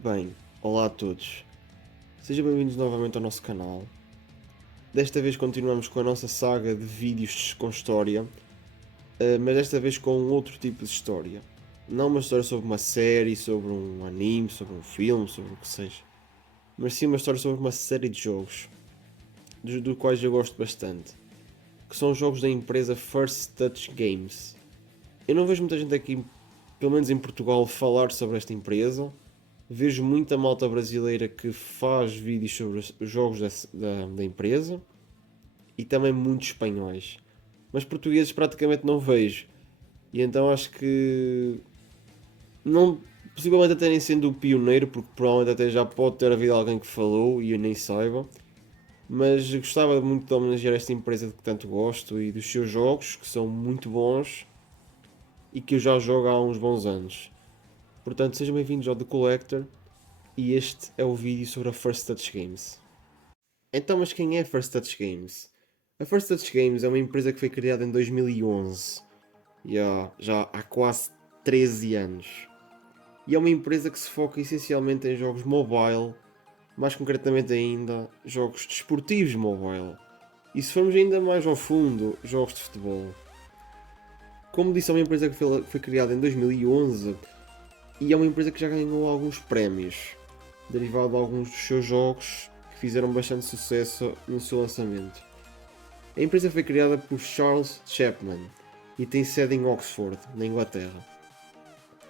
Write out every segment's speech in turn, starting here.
Bem, olá a todos. Sejam bem-vindos novamente ao nosso canal. Desta vez continuamos com a nossa saga de vídeos com história, mas desta vez com um outro tipo de história. Não uma história sobre uma série, sobre um anime, sobre um filme, sobre o que seja. Mas sim uma história sobre uma série de jogos, dos quais eu gosto bastante. Que são os jogos da empresa First Touch Games. Eu não vejo muita gente aqui, pelo menos em Portugal, falar sobre esta empresa. Vejo muita malta brasileira que faz vídeos sobre os jogos da empresa e também muitos espanhóis. Mas portugueses praticamente não vejo. E então acho que não, possivelmente até nem sendo o pioneiro, porque provavelmente até já pode ter havido alguém que falou e eu nem saiba. Mas gostava muito de homenagear esta empresa de que tanto gosto e dos seus jogos, que são muito bons e que eu já jogo há uns bons anos. Portanto, sejam bem-vindos ao The Collector e este é o vídeo sobre a First Touch Games. Então, mas quem é a First Touch Games? A First Touch Games é uma empresa que foi criada em 2011, já há quase 13 anos. E é uma empresa que se foca essencialmente em jogos mobile, mais concretamente ainda, jogos desportivos mobile. E se formos ainda mais ao fundo, jogos de futebol. Como disse, é uma empresa que foi criada em 2011 e é uma empresa que já ganhou alguns prémios, derivado de alguns dos seus jogos que fizeram bastante sucesso no seu lançamento. A empresa foi criada por Charles Chapman e tem sede em Oxford, na Inglaterra.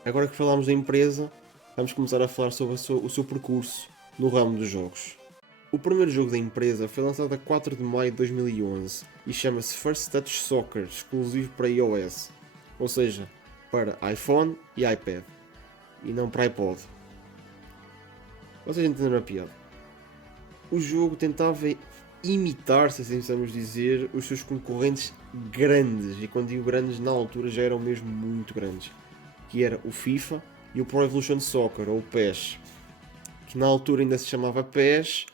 Agora que falamos da empresa, vamos começar a falar sobre o seu percurso no ramo dos jogos. O primeiro jogo da empresa foi lançado a 4 de maio de 2011 e chama-se First Touch Soccer, exclusivo para iOS, ou seja, para iPhone e iPad, e não para iPod. Vocês entenderam a piada? O jogo tentava imitar, se assim podemos dizer, os seus concorrentes grandes, e quando digo grandes, na altura já eram mesmo muito grandes, que era o FIFA e o Pro Evolution Soccer, ou o PES, que na altura ainda se chamava PES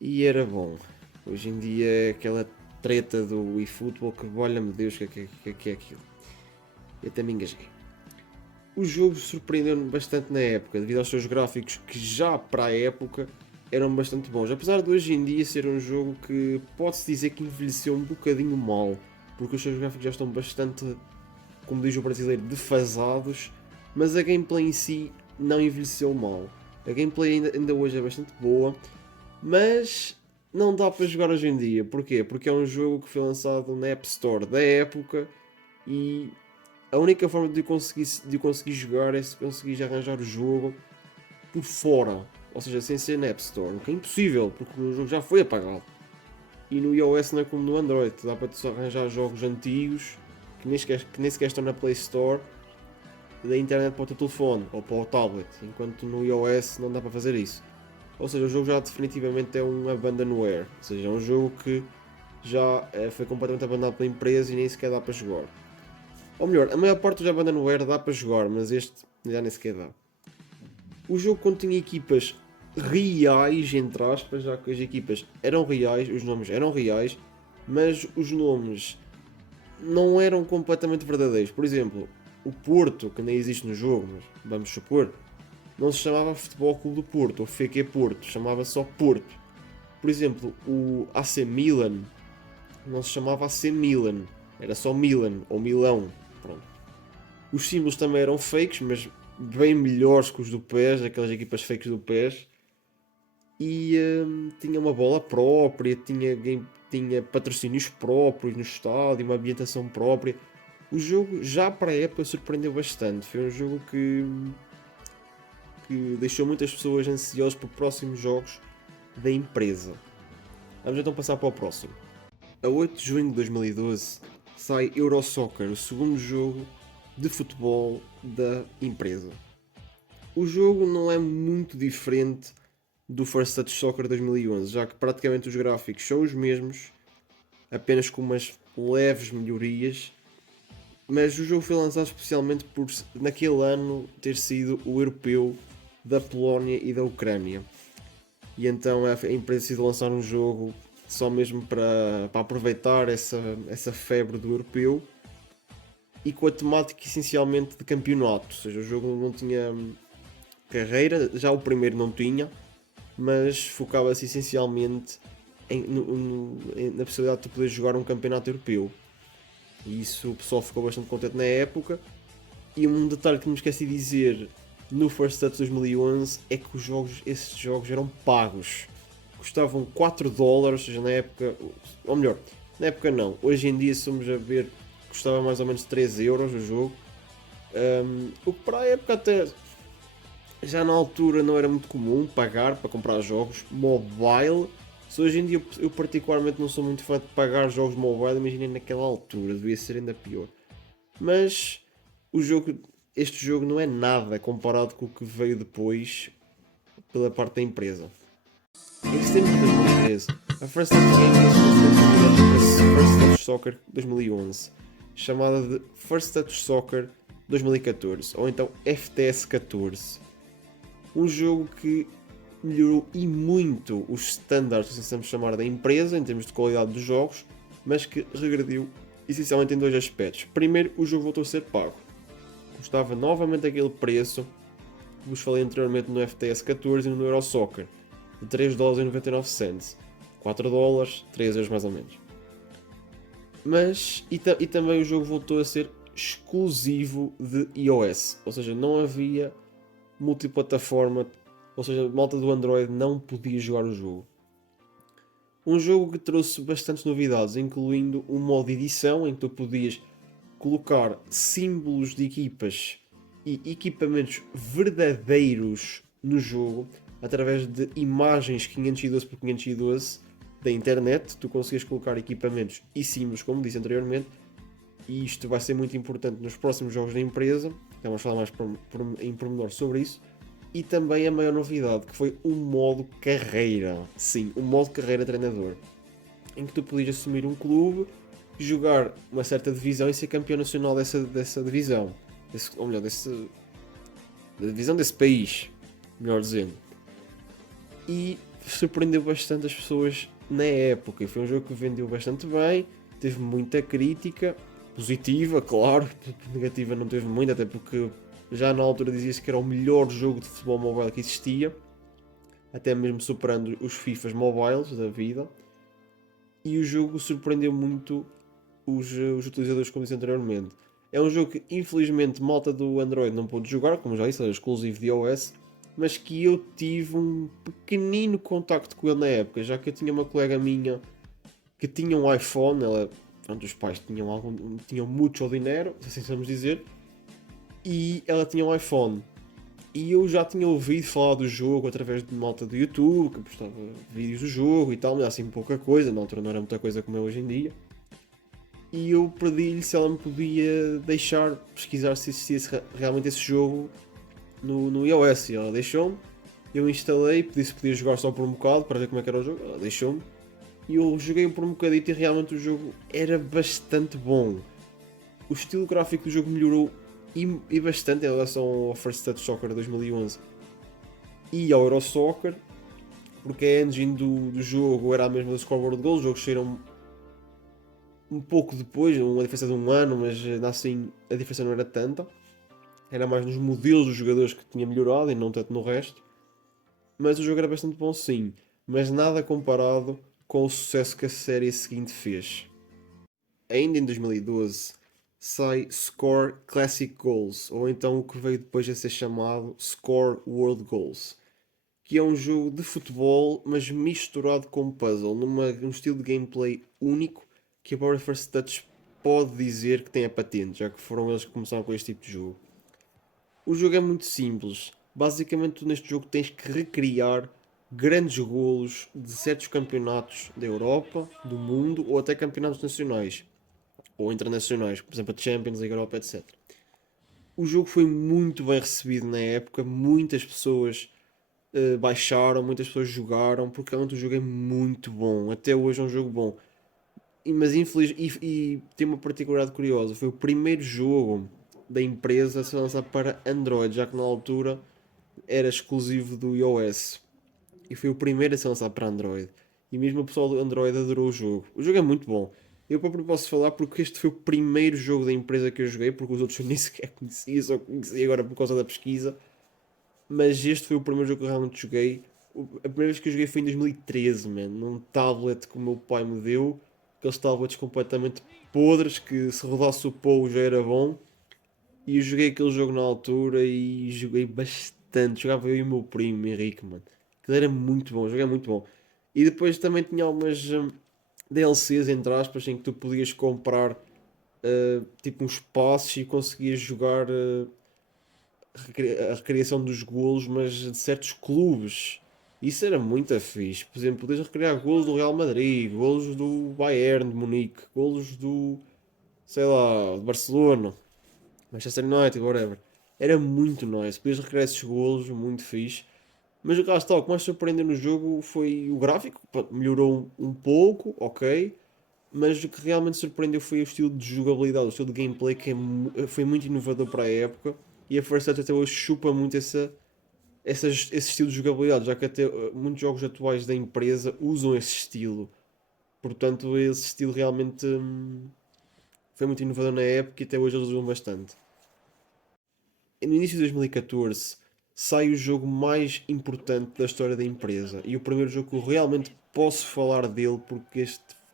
e era bom. Hoje em dia é aquela treta do eFootball que, olha-me Deus, que é aquilo. Eu até me engasguei. O jogo surpreendeu-me bastante na época, devido aos seus gráficos que já para a época eram bastante bons. Apesar de hoje em dia ser um jogo que pode-se dizer que envelheceu um bocadinho mal, porque os seus gráficos já estão bastante, como diz o brasileiro, defasados, mas a gameplay em si não envelheceu mal. A gameplay ainda hoje é bastante boa, mas não dá para jogar hoje em dia. Porquê? Porque é um jogo que foi lançado na App Store da época e a única forma de eu conseguir jogar é se conseguires arranjar o jogo por fora, ou seja, sem ser na App Store, o que é impossível, porque o jogo já foi apagado. E no iOS não é como no Android, dá para só arranjar jogos antigos que nem sequer estão na Play Store da internet para o teu telefone ou para o tablet, enquanto no iOS não dá para fazer isso. Ou seja, o jogo já definitivamente é um abandonware, ou seja, é um jogo que já foi completamente abandonado pela empresa e nem sequer dá para jogar. Ou melhor, a maior parte dos abandonware dá para jogar, mas este já nem sequer dá. O jogo continha equipas reais, entre aspas, já que as equipas eram reais, os nomes eram reais, mas os nomes não eram completamente verdadeiros. Por exemplo, o Porto, que nem existe no jogo, mas vamos supor, não se chamava Futebol Clube do Porto ou FQ Porto, chamava só Porto. Por exemplo, o AC Milan não se chamava AC Milan, era só Milan ou Milão. Pronto. Os símbolos também eram fakes, mas bem melhores que os do PES, aquelas equipas fakes do PES. E tinha uma bola própria, tinha patrocínios próprios no estádio, uma ambientação própria. O jogo já para a época surpreendeu bastante. Foi um jogo que deixou muitas pessoas ansiosas por próximos jogos da empresa. Vamos então passar para o próximo. A 8 de junho de 2012 sai Eurosoccer, o segundo jogo de futebol da empresa. O jogo não é muito diferente do First Touch Soccer 2011, já que praticamente os gráficos são os mesmos, apenas com umas leves melhorias, mas o jogo foi lançado especialmente por naquele ano ter sido o europeu da Polónia e da Ucrânia. E então a empresa decidiu lançar um jogo só mesmo para aproveitar essa febre do europeu e com a temática essencialmente de campeonato, ou seja, o jogo não tinha carreira, já o primeiro não tinha, mas focava-se essencialmente na possibilidade de tu poder jogar um campeonato europeu. E isso o pessoal ficou bastante contente na época. E um detalhe que me esqueci de dizer no First Touch 2011 é que esses jogos eram pagos. Custavam 4 dólares, ou seja, na época, ou melhor, na época não, hoje em dia, se formos a ver, custava mais ou menos 3 euros o jogo. O que para a época até já na altura não era muito comum pagar para comprar jogos mobile. Se hoje em dia eu particularmente não sou muito fã de pagar jogos mobile, imaginem naquela altura, devia ser ainda pior. Mas este jogo não é nada comparado com o que veio depois pela parte da empresa. Em setembro de 2013, a First Touch Games lançou uma First Touch Soccer 2011, chamada de First Touch Soccer 2014, ou então FTS 14. Um jogo que melhorou e muito os standards, se assim chamar, da empresa em termos de qualidade dos jogos, mas que regrediu essencialmente em dois aspectos. Primeiro, o jogo voltou a ser pago. Custava novamente aquele preço que vos falei anteriormente no FTS 14 e no Euro Soccer, de 3,99$. 4 dólares, 3 euros mais ou menos. Mas, e também o jogo voltou a ser exclusivo de iOS, ou seja, não havia multiplataforma, ou seja, a malta do Android não podia jogar o jogo. Um jogo que trouxe bastantes novidades, incluindo um modo edição em que tu podias colocar símbolos de equipas e equipamentos verdadeiros no jogo através de imagens 512 por 512 da internet. Tu conseguias colocar equipamentos e símbolos, como disse anteriormente, e isto vai ser muito importante nos próximos jogos da empresa. Então vamos falar mais em pormenor sobre isso. E também a maior novidade, que foi o modo carreira. Sim, o modo carreira treinador, em que tu podias assumir um clube, jogar uma certa divisão e ser campeão nacional dessa divisão. Ou melhor, da divisão desse país, melhor dizendo. E surpreendeu bastante as pessoas na época. E foi um jogo que vendeu bastante bem, teve muita crítica, positiva, claro, negativa não teve muito, até porque já na altura dizia-se que era o melhor jogo de futebol mobile que existia, até mesmo superando os FIFAs mobiles da vida. E o jogo surpreendeu muito os utilizadores, como disse anteriormente. É um jogo que infelizmente malta do Android não pôde jogar, como já disse, era exclusivo de iOS, mas que eu tive um pequenino contacto com ele na época, já que eu tinha uma colega minha que tinha um iPhone, pronto, os pais tinham muito dinheiro, assim vamos dizer, e ela tinha um iPhone. E eu já tinha ouvido falar do jogo através de malta do YouTube, que postava vídeos do jogo e tal, mas assim pouca coisa, na altura não era muita coisa como é hoje em dia. E eu pedi-lhe se ela me podia deixar pesquisar se existisse realmente esse jogo no iOS. E ela deixou-me, eu instalei, pedi se podia jogar só por um bocado para ver como é que era o jogo, ela deixou-me. E eu joguei por um bocadito e realmente o jogo era bastante bom. O estilo gráfico do jogo melhorou e bastante em relação ao First Touch Soccer 2011 e ao Euro Soccer, porque a engine do jogo era a mesma do Scoreboard Goals. Os jogos saíram um pouco depois, uma diferença de um ano, mas assim a diferença não era tanta. Era mais nos modelos dos jogadores que tinha melhorado e não tanto no resto. Mas o jogo era bastante bom, sim, mas nada comparado com o sucesso que a série seguinte fez. Ainda em 2012 sai Score Classic Goals, ou então o que veio depois a ser chamado Score World Goals, que é um jogo de futebol, mas misturado com puzzle, num estilo de gameplay único que a Power First Touch pode dizer que tem a patente, já que foram eles que começaram com este tipo de jogo. O jogo é muito simples. Basicamente, tu neste jogo tens que recriar grandes golos de certos campeonatos da Europa, do mundo ou até campeonatos nacionais ou internacionais, por exemplo a Champions, Liga Europa, etc. O jogo foi muito bem recebido na época, muitas pessoas baixaram, muitas pessoas jogaram, porque realmente o jogo é muito bom, até hoje é um jogo bom. Mas e tem uma particularidade curiosa, foi o primeiro jogo da empresa a ser lançado para Android, já que na altura era exclusivo do iOS. E foi o primeiro a ser lançado para Android. E mesmo o pessoal do Android adorou o jogo. O jogo é muito bom. Eu próprio posso falar porque este foi o primeiro jogo da empresa que eu joguei, porque os outros eu nem sequer conhecia, só conheci agora por causa da pesquisa. Mas este foi o primeiro jogo que eu realmente joguei. A primeira vez que eu joguei foi em 2013, man, num tablet que o meu pai me deu. Aqueles tablets completamente podres que se rodasse o Pou já era bom. E eu joguei aquele jogo na altura e joguei bastante. Jogava eu e o meu primo Henrique, mano. Aquilo era muito bom, o jogo é muito bom. E depois também tinha algumas DLCs, entre aspas, em que tu podias comprar tipo uns passes e conseguias jogar a recriação dos golos, mas de certos clubes. Isso era muito fixe. Por exemplo, podias recriar golos do Real Madrid, golos do Bayern de Munique, golos do, sei lá, de Barcelona, Manchester United, whatever. Era muito nice. Podias recriar esses golos, muito fixe. Mas o que lá está, o que mais surpreendeu no jogo foi o gráfico. Pronto, melhorou um pouco, ok. Mas o que realmente surpreendeu foi o estilo de jogabilidade, o estilo de gameplay que foi muito inovador para a época. E a First Touch até hoje chupa muito esse estilo de jogabilidade, já que até muitos jogos atuais da empresa usam esse estilo. Portanto, esse estilo realmente foi muito inovador na época e até hoje eles usam bastante. E no início de 2014 sai o jogo mais importante da história da empresa e o primeiro jogo que eu realmente posso falar dele porque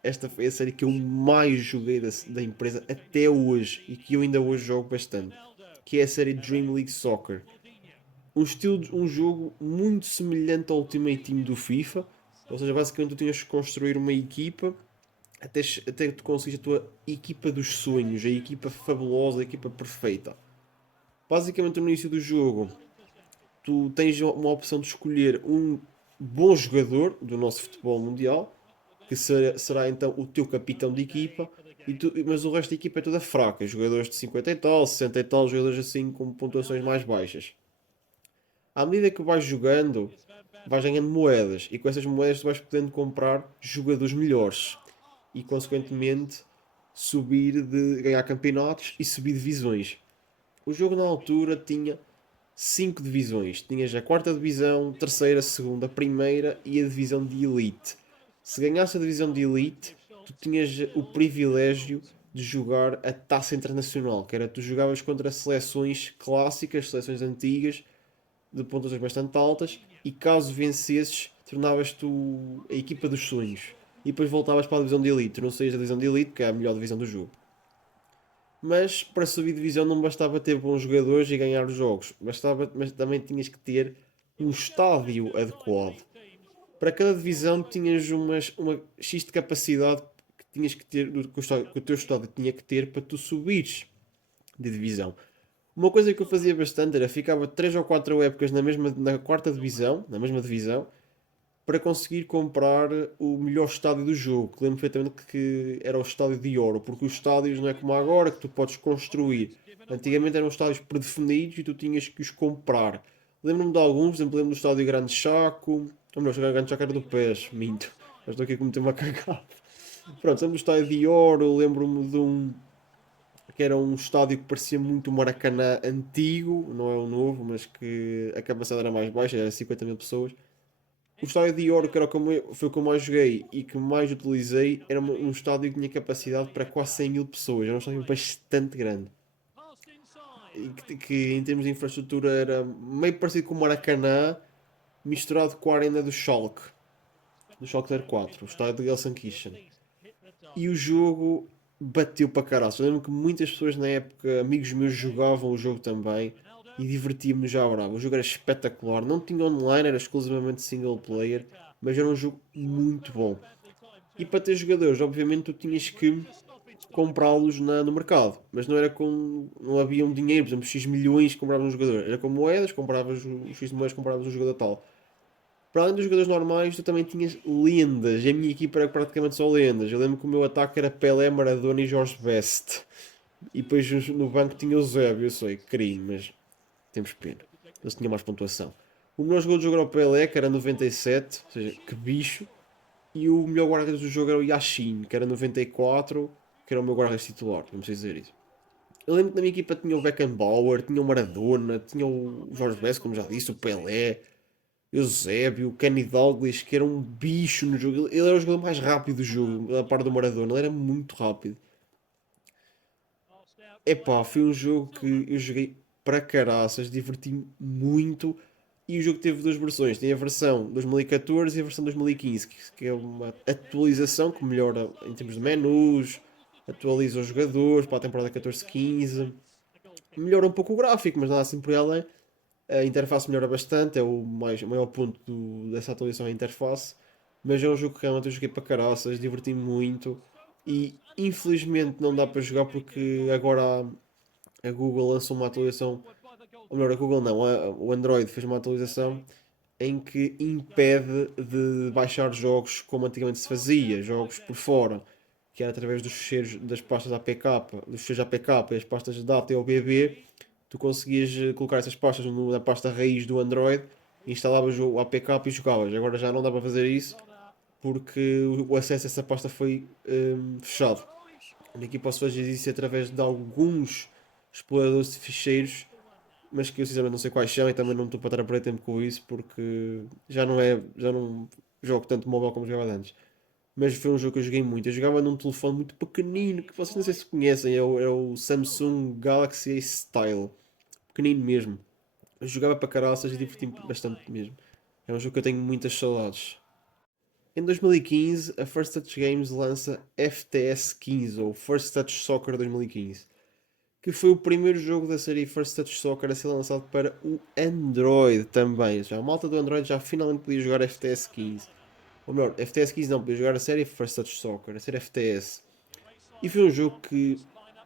esta foi a série que eu mais joguei da empresa até hoje e que eu ainda hoje jogo bastante, que é a série Dream League Soccer. Um jogo muito semelhante ao Ultimate Team do FIFA, ou seja, basicamente tu tinhas que construir uma equipa até que tu conseguires a tua equipa dos sonhos, a equipa fabulosa, a equipa perfeita. Basicamente no início do jogo tu tens uma opção de escolher um bom jogador do nosso futebol mundial, que será então o teu capitão de equipa, mas o resto da equipa é toda fraca, jogadores de 50 e tal, 60 e tal, jogadores assim com pontuações mais baixas. À medida que vais jogando, vais ganhando moedas e com essas moedas tu vais podendo comprar jogadores melhores e consequentemente subir de ganhar campeonatos e subir divisões. O jogo na altura tinha 5 divisões. Tinhas a quarta divisão, terceira, segunda, primeira e a divisão de elite. Se ganhasse a divisão de elite, tu tinhas o privilégio de jogar a taça internacional, que era tu jogavas contra seleções clássicas, seleções antigas, de pontuações bastante altas, e caso vencesses, tornavas-te a equipa dos sonhos. E depois voltavas para a divisão de elite. Tu não saías da divisão de elite, que é a melhor divisão do jogo. Mas para subir divisão não bastava ter bons jogadores e ganhar os jogos. Mas também tinhas que ter um estádio adequado. Para cada divisão tinhas uma X de capacidade que tinhas que ter, que o teu estádio tinha que ter para tu subires de divisão. Uma coisa que eu fazia bastante era ficava 3 ou 4 épocas na quarta divisão, na mesma divisão, para conseguir comprar o melhor estádio do jogo. Lembro perfeitamente que era o estádio de ouro, porque os estádios não é como agora que tu podes construir. Antigamente eram estádios predefinidos e tu tinhas que os comprar. Lembro-me de alguns, por exemplo, lembro do estádio Grande Chaco. Ou melhor, o Grande Chaco era do PES, minto. Mas estou aqui a cometer uma cagada. Pronto, lembro do estádio de ouro, lembro-me de um que era um estádio que parecia muito o Maracanã antigo, não é o novo, mas que a capacidade era mais baixa, era 50 mil pessoas. O estádio de Ioro, que era foi o que eu mais joguei e que mais utilizei, era um estádio que tinha capacidade para quase 100 mil pessoas. Era um estádio bastante grande. E que em termos de infraestrutura era meio parecido com o Maracanã, misturado com a arena do Schalke 04, o estádio de Gelsenkirchen. E o jogo bateu para caralho. Eu lembro que muitas pessoas na época, amigos meus, jogavam o jogo também e divertia-me já bravo. O jogo era espetacular. Não tinha online, era exclusivamente single player, mas era um jogo muito bom. E para ter jogadores, obviamente, tu tinhas que comprá-los no mercado, mas não era com. Não havia um dinheiro, por exemplo, X milhões que compravas um jogador. Era com moedas, compravas o X moedas, compravas um jogador tal. Para além dos jogadores normais, tu também tinhas lendas. E a minha equipa era praticamente só lendas. Eu lembro que o meu ataque era Pelé, Maradona e Jorge Best. E depois no banco tinha o Zébio. Eu sei, crime, mas temos pena. Eles tinham mais pontuação. O melhor jogador do jogo era o Pelé, que era 97, ou seja, que bicho. E o melhor guarda-redes do jogo era o Yashin, que era 94, que era o meu guarda-redes titular, vamos dizer isso. Eu lembro que na minha equipa tinha o Beckenbauer, tinha o Maradona, tinha o Jorge Best, como já disse, o Pelé, Eusébio, o Kenny Dalglish, que era um bicho no jogo. Ele era o jogador mais rápido do jogo, a par do Maradona. Ele era muito rápido. Epá, foi um jogo que eu joguei para caraças, diverti-me muito. E o jogo teve duas versões. Tem a versão 2014 e a versão 2015, que é uma atualização que melhora em termos de menus, atualiza os jogadores para a temporada 14-15. Melhora um pouco o gráfico, mas nada assim por aí além. A interface melhora bastante, é o maior ponto dessa atualização é a interface. Mas é um jogo que realmente eu joguei para caraças, diverti-me muito. E infelizmente não dá para jogar porque agora a Google lançou uma atualização. Ou melhor, a Google não, o Android fez uma atualização em que impede de baixar jogos como antigamente se fazia, jogos por fora, que era através dos fecheiros das pastas APK, dos fecheiros APK e as pastas data ou BB, tu conseguias colocar essas pastas na pasta raiz do Android, instalavas o APK e jogavas. Agora já não dá para fazer isso porque o acesso a essa pasta foi fechado. A equipa posso fazer isso através de alguns exploradores de ficheiros, mas que eu sinceramente não sei quais são e também não estou para estar a perder tempo com isso porque já não jogo tanto mobile como jogava antes. Mas foi um jogo que eu joguei muito. Eu jogava num telefone muito pequenino, que vocês não sei se conhecem, é o Samsung Galaxy Ace Style. Pequenino mesmo. Eu jogava para caraças e diverti-me bastante mesmo. É um jogo que eu tenho muitas saudades. Em 2015, a First Touch Games lança FTS 15, ou First Touch Soccer 2015, que foi o primeiro jogo da série First Touch Soccer a ser lançado para o Android também. Já a malta do Android já finalmente podia jogar FTS 15. Ou melhor, FTS 15 não, podia jogar a série First Touch Soccer, a série FTS. E foi um jogo que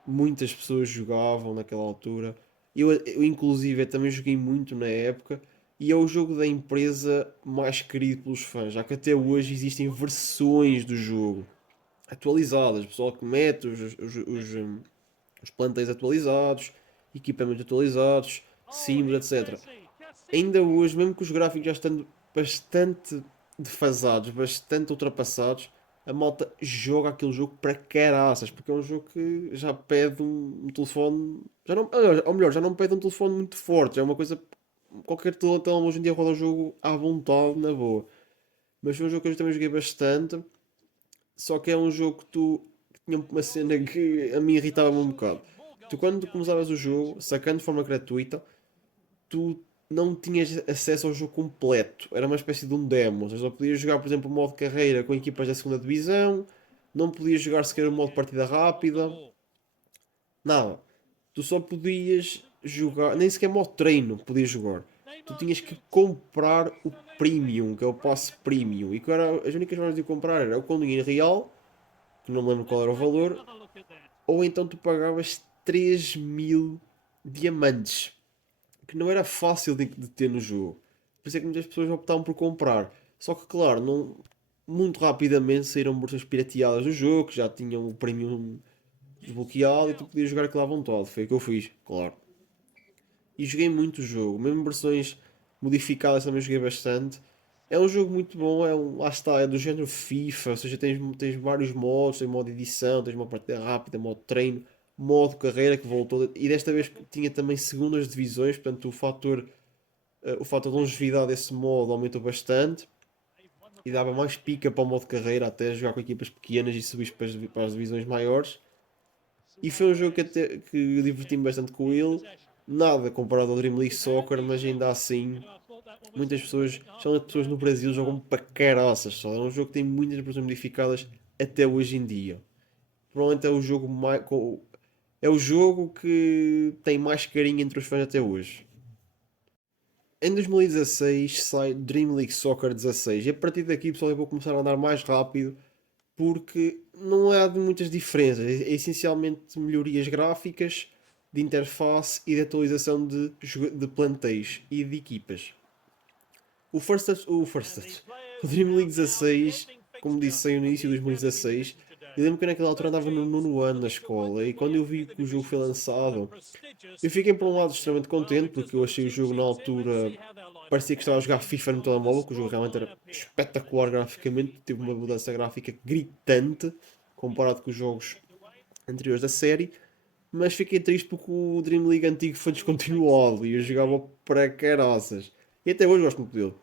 muitas pessoas jogavam naquela altura. Eu inclusive também joguei muito na época. E é o jogo da empresa mais querido pelos fãs, já que até hoje existem versões do jogo atualizadas. O pessoal que mete os plantéis atualizados, equipamentos atualizados, símbolos, etc. Ainda hoje, mesmo que os gráficos já estando bastante defasados, bastante ultrapassados, a malta joga aquele jogo para caraças, porque é um jogo que já pede um telefone, já não, ou melhor, já não pede um telefone muito forte, é uma coisa, qualquer telefone hoje em dia roda o jogo à vontade, na boa. Mas foi um jogo que eu também joguei bastante, só que é um jogo que tinha uma cena que a mim irritava-me um bocado. Tu quando começavas o jogo, sacando de forma gratuita, tu não tinhas acesso ao jogo completo. Era uma espécie de um demo. Ou seja, só podias jogar, por exemplo, o modo carreira com equipas da segunda divisão, não podias jogar sequer o modo partida rápida, nada. Tu só podias jogar, nem sequer modo treino podias jogar. Tu tinhas que comprar o Premium, que é o passe Premium. E que era, as únicas formas de comprar era ou com dinheiro real, que não me lembro qual era o valor, ou então tu pagavas 3.000 diamantes, que não era fácil de ter no jogo. Por isso é que muitas pessoas optavam por comprar. Só que, claro, não, muito rapidamente saíram versões pirateadas do jogo, que já tinham o premium desbloqueado e tu podias jogar aquilo à vontade. Foi o que eu fiz, claro. E joguei muito o jogo, mesmo versões modificadas também joguei bastante. É um jogo muito bom, lá está, é do género FIFA, ou seja, tens vários modos, tens modo edição, tens modo partida rápida, modo treino, modo carreira que voltou, e desta vez tinha também segundas divisões, portanto o fator de longevidade desse modo aumentou bastante e dava mais pica para o modo carreira, até jogar com equipas pequenas e subir para as divisões maiores. E foi um jogo que diverti-me bastante com ele. Nada comparado ao Dream League Soccer, mas ainda assim, muitas pessoas, são pessoas no Brasil, jogam para caraças. Só é um jogo que tem muitas versões modificadas até hoje em dia. Provavelmente é o jogo mais. É o jogo que tem mais carinho entre os fãs até hoje. Em 2016 sai Dream League Soccer 16 e a partir daqui pessoal eu vou começar a andar mais rápido porque não há de muitas diferenças, é essencialmente melhorias gráficas, de interface e de atualização de plantéis e de equipas. O Dream League 16, como disse, saiu no início de 2016. Eu lembro que naquela altura andava no nono ano na escola e quando eu vi que o jogo foi lançado, eu fiquei por um lado extremamente contente porque eu achei o jogo na altura, parecia que estava a jogar FIFA no telemóvel, que o jogo realmente era espetacular graficamente, teve uma mudança gráfica gritante comparado com os jogos anteriores da série, mas fiquei triste porque o Dream League antigo foi descontinuado e eu jogava para caraças. E até hoje gosto muito dele.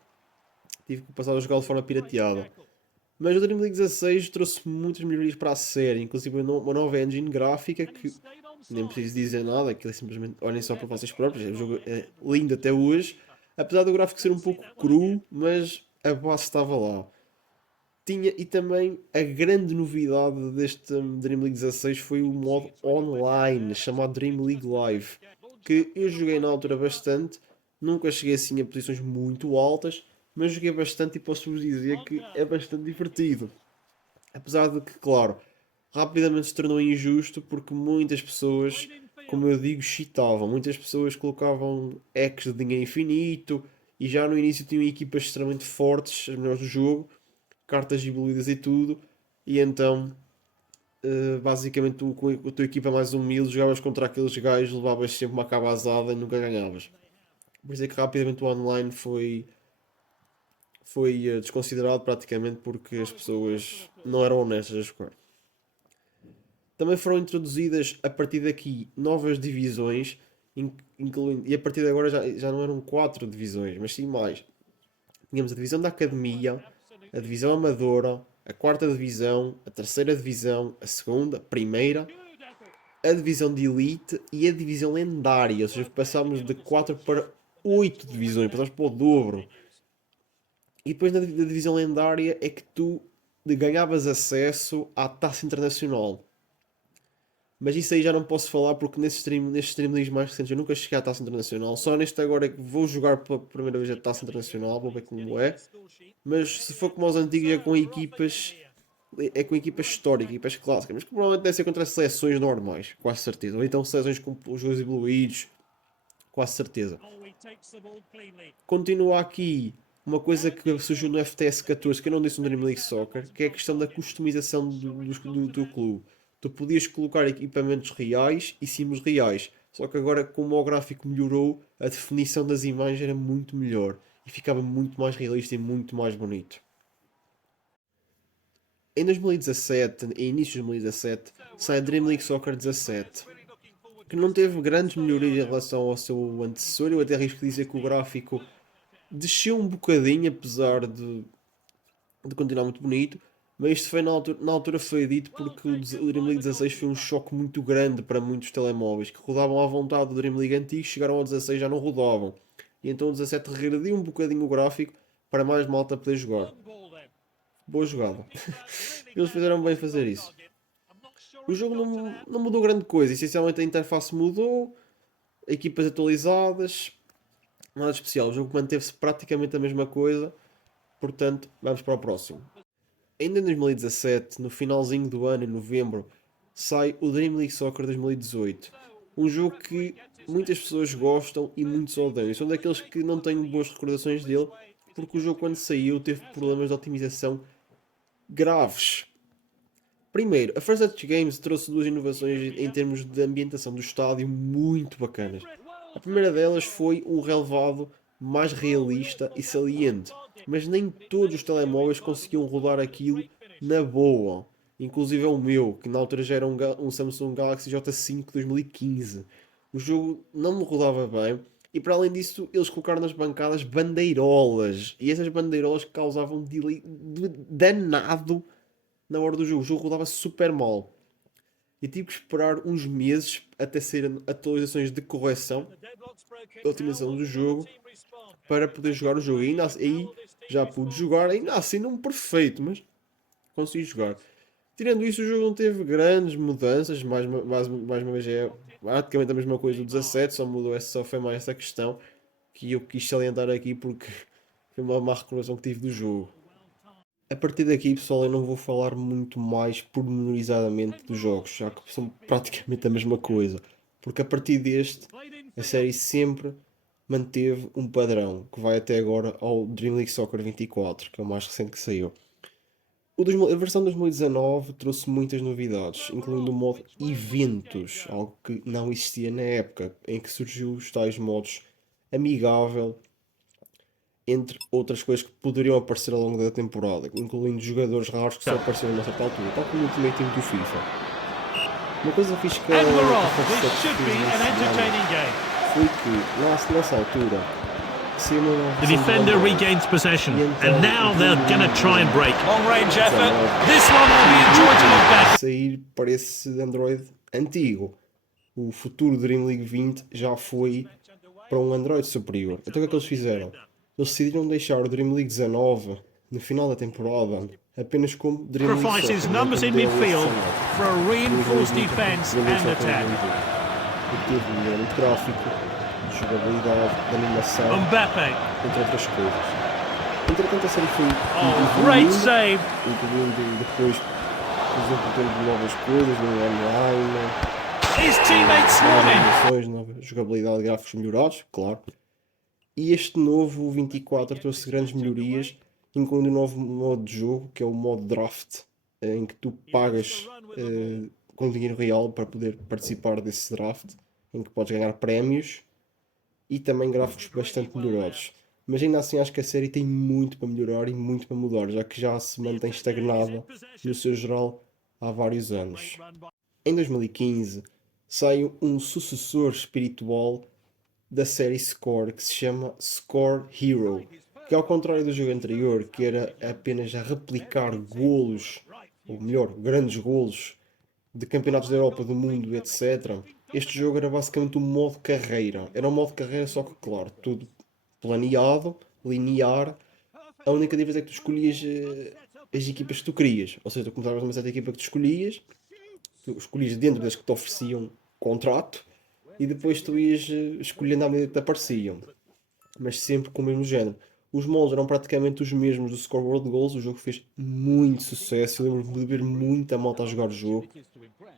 Tive que passar a jogá-lo de forma pirateada. Mas o Dream League 16 trouxe muitas melhorias para a série, inclusive uma nova engine gráfica que nem preciso dizer nada, que é simplesmente olhem só para vocês próprios. O jogo é lindo até hoje. Apesar do gráfico ser um pouco cru, mas a base estava lá. Tinha, e também a grande novidade deste Dream League 16 foi o modo online, chamado Dream League Live, que eu joguei na altura bastante, nunca cheguei assim a posições muito altas, mas joguei bastante e posso-vos dizer que é bastante divertido. Apesar de que, claro, rapidamente se tornou injusto porque muitas pessoas, como eu digo, cheatavam. Muitas pessoas colocavam hacks de dinheiro infinito e já no início tinham equipas extremamente fortes, as melhores do jogo, cartas evoluídas e tudo, e então basicamente tu com a tua equipa mais humilde jogavas contra aqueles gajos, levavas sempre uma cabazada e nunca ganhavas. Por isso é que rapidamente o online foi desconsiderado praticamente porque as pessoas não eram honestas a jogar. Também foram introduzidas a partir daqui novas divisões, incluindo, e a partir de agora já não eram 4 divisões, mas sim mais. Tínhamos a divisão da academia, a divisão amadora, a quarta divisão, a terceira divisão, a segunda, a primeira, a divisão de elite e a divisão lendária. Ou seja, passámos de 4 para 8 divisões, passámos para o dobro. E depois na divisão lendária é que tu ganhavas acesso à taça internacional. Mas isso aí já não posso falar porque nestes stream leagues mais recentes eu nunca cheguei à taça internacional. Só neste agora é que vou jogar pela primeira vez a taça internacional, vou ver como é. Mas se for como aos antigos é com equipas históricas, equipas clássicas, mas que provavelmente deve ser contra seleções normais, quase certeza. Ou então seleções com os jogadores evoluídos, quase certeza. Continua aqui uma coisa que surgiu no FTS 14, que eu não disse no Dream League Soccer, que é a questão da customização do clube. Tu podias colocar equipamentos reais e símbolos reais. Só que agora, como o gráfico melhorou, a definição das imagens era muito melhor. E ficava muito mais realista e muito mais bonito. Em 2017, em início de 2017, sai a Dream League Soccer 17, que não teve grandes melhorias em relação ao seu antecessor. Eu até arrisco dizer que o gráfico desceu um bocadinho, apesar de continuar muito bonito. Mas isto foi na altura foi dito porque o Dream League 16 foi um choque muito grande para muitos telemóveis que rodavam à vontade do Dream League antigo, chegaram ao 16 já não rodavam. E então o 17 regrediu um bocadinho o gráfico para mais malta poder jogar. Boa jogada. Eles fizeram bem fazer isso. O jogo não mudou grande coisa, essencialmente a interface mudou, equipas atualizadas, nada especial. O jogo manteve-se praticamente a mesma coisa, portanto, vamos para o próximo. Ainda em 2017, no finalzinho do ano, em novembro, sai o Dream League Soccer 2018. Um jogo que muitas pessoas gostam e muitos odeiam. Eu sou daqueles que não tenho boas recordações dele, porque o jogo quando saiu teve problemas de otimização graves. Primeiro, a First Touch Games trouxe duas inovações em termos de ambientação do estádio muito bacanas. A primeira delas foi um relevado mais realista e saliente, mas nem todos os telemóveis conseguiam rodar aquilo na boa. Inclusive o meu, que na altura já era um Samsung Galaxy J5 2015. O jogo não me rodava bem e para além disso eles colocaram nas bancadas bandeirolas. E essas bandeirolas causavam delay danado na hora do jogo. O jogo rodava super mal. E tive que esperar uns meses até saírem atualizações de correção da otimização do jogo para poder jogar o jogo. E ainda aí já pude jogar, ainda assim não perfeito, mas consegui jogar. Tirando isso, o jogo não teve grandes mudanças, mais uma vez é praticamente a mesma coisa do 17, só foi mais essa questão que eu quis salientar aqui porque foi uma má recordação que tive do jogo. A partir daqui, pessoal, eu não vou falar muito mais pormenorizadamente dos jogos, já que são praticamente a mesma coisa. Porque a partir deste, a série sempre manteve um padrão, que vai até agora ao Dream League Soccer 24, que é o mais recente que saiu. A versão 2019 trouxe muitas novidades, incluindo o modo Eventos, algo que não existia na época, em que surgiu os tais modos amigável, entre outras coisas que poderiam aparecer ao longo da temporada, incluindo jogadores raros que só apareceram nessa certa altura, tal como o Ultimate Team do FIFA. Uma coisa fixe que foi que nessa altura The defender regains possession, and now they're gonna try and break. Long range effort. This one will be a joy to look back. Sair para esse Android antigo. O futuro Dream League 20 já foi para um Android superior. Então o que é que eles fizeram? Eles decidiram deixar o Dream League 19 no final da temporada apenas como Dream League Sacrifices Soccer, numbers in midfield for a reinforced defence and attack. E teve melhor de gráfico, de jogabilidade, de animação, Mbappe. entre outras coisas. Entretanto, a série foi Great save. incluindo depois, por exemplo, tendo novas coisas no online, His teammates swarming. animações, nova jogabilidade, gráficos melhorados, claro. E este novo 24 trouxe grandes melhorias, incluindo um novo modo de jogo, que é o modo draft, em que tu pagas com dinheiro real para poder participar desse draft, em que podes ganhar prémios e também gráficos bastante melhorados. Mas ainda assim acho que a série tem muito para melhorar e muito para mudar, já que já se mantém estagnada no seu geral há vários anos. Em 2015 saiu um sucessor espiritual da série Score, que se chama Score Hero, que ao contrário do jogo anterior, que era apenas a replicar golos, ou melhor, grandes golos de campeonatos da Europa, do mundo, etc. Este jogo era basicamente um modo carreira. Era um modo carreira, só que, claro, tudo planeado, linear. A única diferença é que tu escolhias as equipas que tu querias. Ou seja, tu começavas numa certa equipa que tu escolhias dentro das que te ofereciam contrato, e depois tu ias escolhendo à medida que te apareciam. Mas sempre com o mesmo género. Os moldes eram praticamente os mesmos do Scoreboard Goals. O jogo fez muito sucesso. Eu lembro-me de ver muita malta a jogar o jogo.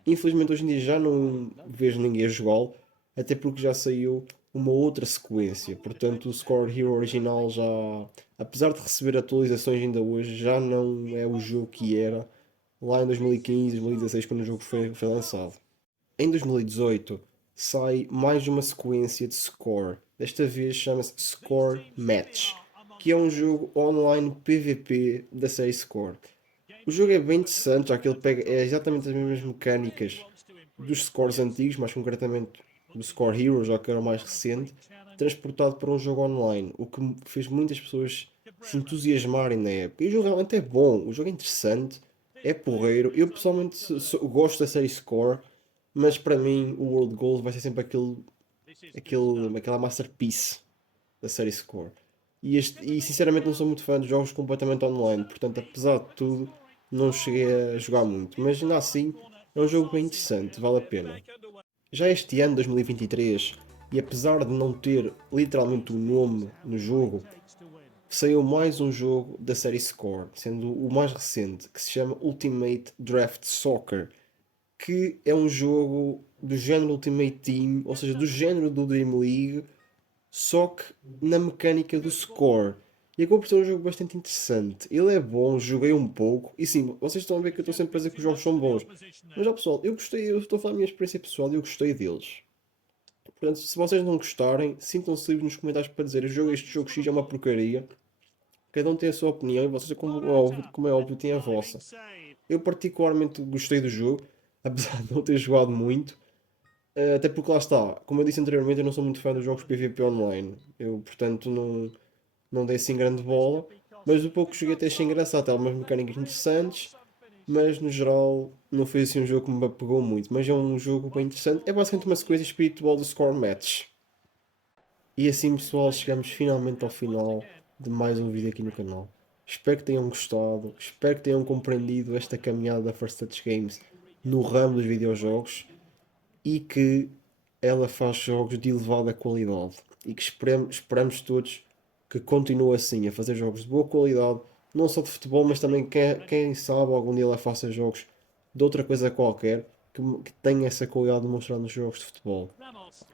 Infelizmente hoje em dia já não vejo ninguém a jogá-lo, até porque já saiu uma outra sequência. Portanto, o Score Hero original já, apesar de receber atualizações ainda hoje, já não é o jogo que era lá em 2015, 2016, quando o jogo foi lançado. Em 2018 sai mais uma sequência de Score. Desta vez chama-se Score Match, que é um jogo online PVP da série Score. O jogo é bem interessante, já que ele pega exatamente as mesmas mecânicas dos scores antigos, mais concretamente do Score Hero, já que era o mais recente, transportado para um jogo online, o que fez muitas pessoas se entusiasmarem na época. E o jogo realmente é bom, o jogo é interessante, é porreiro. Eu pessoalmente gosto da série Score, mas para mim o World Goals vai ser sempre aquela masterpiece da série Score. E sinceramente não sou muito fã de jogos completamente online, portanto, apesar de tudo, não cheguei a jogar muito, mas ainda assim é um jogo bem interessante, vale a pena. Já este ano, 2023, e apesar de não ter literalmente o nome no jogo, saiu mais um jogo da série Score, sendo o mais recente, que se chama Ultimate Draft Soccer, que é um jogo do género Ultimate Team, ou seja, do género do Dream League, só que na mecânica do Score. E acabou por ser um jogo bastante interessante. Ele é bom, joguei um pouco. E sim, vocês estão a ver que eu estou sempre a dizer que os jogos são bons. Mas já pessoal, eu gostei, eu estou a falar da minha experiência pessoal e eu gostei deles. Portanto, se vocês não gostarem, sintam-se livres nos comentários para dizer este jogo X é uma porcaria. Cada um tem a sua opinião e vocês, como é óbvio, têm a vossa. Eu particularmente gostei do jogo, apesar de não ter jogado muito. Até porque lá está, como eu disse anteriormente, eu não sou muito fã dos jogos PVP online. Eu, portanto, não dei assim grande bola. Mas o pouco que joguei até achei engraçado, tem algumas mecânicas interessantes. Mas no geral, não foi assim um jogo que me apegou muito. Mas é um jogo bem interessante. É basicamente uma sequência espiritual do Score Match. E assim, pessoal, chegamos finalmente ao final de mais um vídeo aqui no canal. Espero que tenham gostado. Espero que tenham compreendido esta caminhada da First Touch Games no ramo dos videojogos. E que ela faz jogos de elevada qualidade e que esperamos todos que continue assim a fazer jogos de boa qualidade, não só de futebol, mas também quem sabe algum dia ela faça jogos de outra coisa qualquer que tenha essa qualidade de mostrar nos jogos de futebol.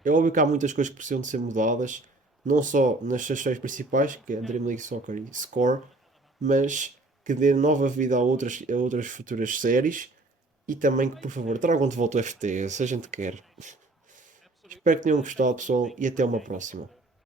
É óbvio que há muitas coisas que precisam de ser mudadas, não só nas secções principais, que é Dream League Soccer e Score, mas que dê nova vida a outras futuras séries. E também que, por favor, tragam de volta o FTS, se a gente quer. Espero que tenham gostado, pessoal, e até uma próxima.